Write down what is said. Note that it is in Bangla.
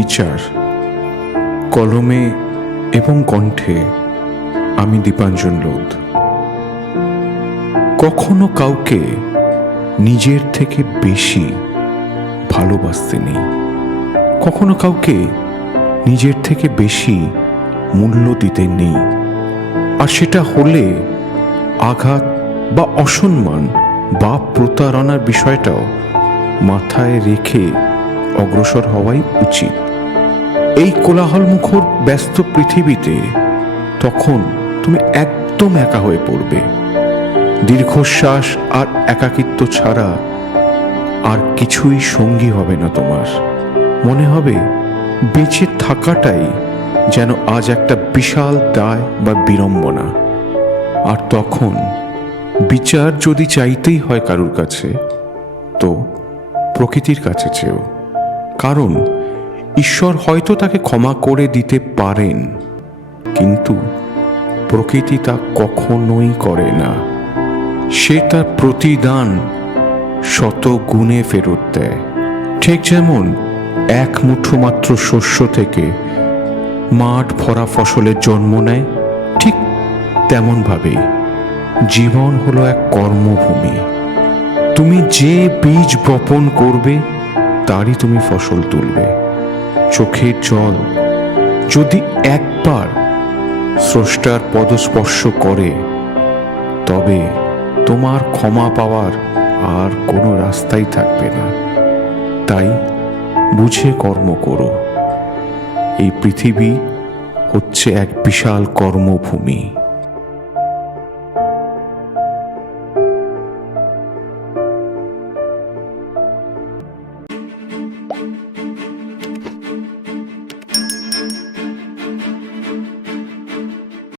বিচার। কলমে এবং কণ্ঠে আমি দীপাঞ্জন লোধ। কখনো কাউকে নিজের থেকে বেশি ভালোবাসতে নেই, কখনো কাউকে নিজের থেকে বেশি মূল্য দিতে নেই। আর সেটা হলে আঘাত বা অসম্মান বা প্রতারণার বিষয়টাও মাথায় রেখে অগ্রসর হওয়াই উচিত। এই কোলাহলমুখর ব্যস্ত পৃথিবীতে তখন তুমি একদম একা হয়ে পড়বে। দীর্ঘশ্বাস আর একাকিত্ব ছাড়া আর কিছুই সঙ্গী হবে না তোমার। মনে হবে বেঁচে থাকাটাই যেন আজ একটা বিশাল দায় বা বিড়ম্বনা। আর তখন বিচার যদি চাইতেই হয় কারুর কাছে, তো প্রকৃতির কাছে চেও। কারণ ঈশ্বর হয়তো তাকে ক্ষমা করে দিতে পারেন, কিন্তু প্রকৃতি তা কখনোই করে না। সে তার প্রতিদান শত গুণে ফেরত দেয়। ঠিক যেমন এক মুঠো মাত্র শস্য থেকে মাঠ ভরা ফসলের জন্ম নেয়, ঠিক তেমনভাবেই জীবন হলো এক কর্মভূমি। তুমি যে বীজ বপন করবে তারই তুমি ফসল তুলবে। চোখের জল যদি একবার স্রষ্টার পদস্পর্শ করে, তবে তোমার ক্ষমা পাওয়ার আর কোনো রাস্তাই থাকবে না। তাই বুঝে কর্ম করো। এই পৃথিবী হচ্ছে এক বিশাল কর্মভূমি।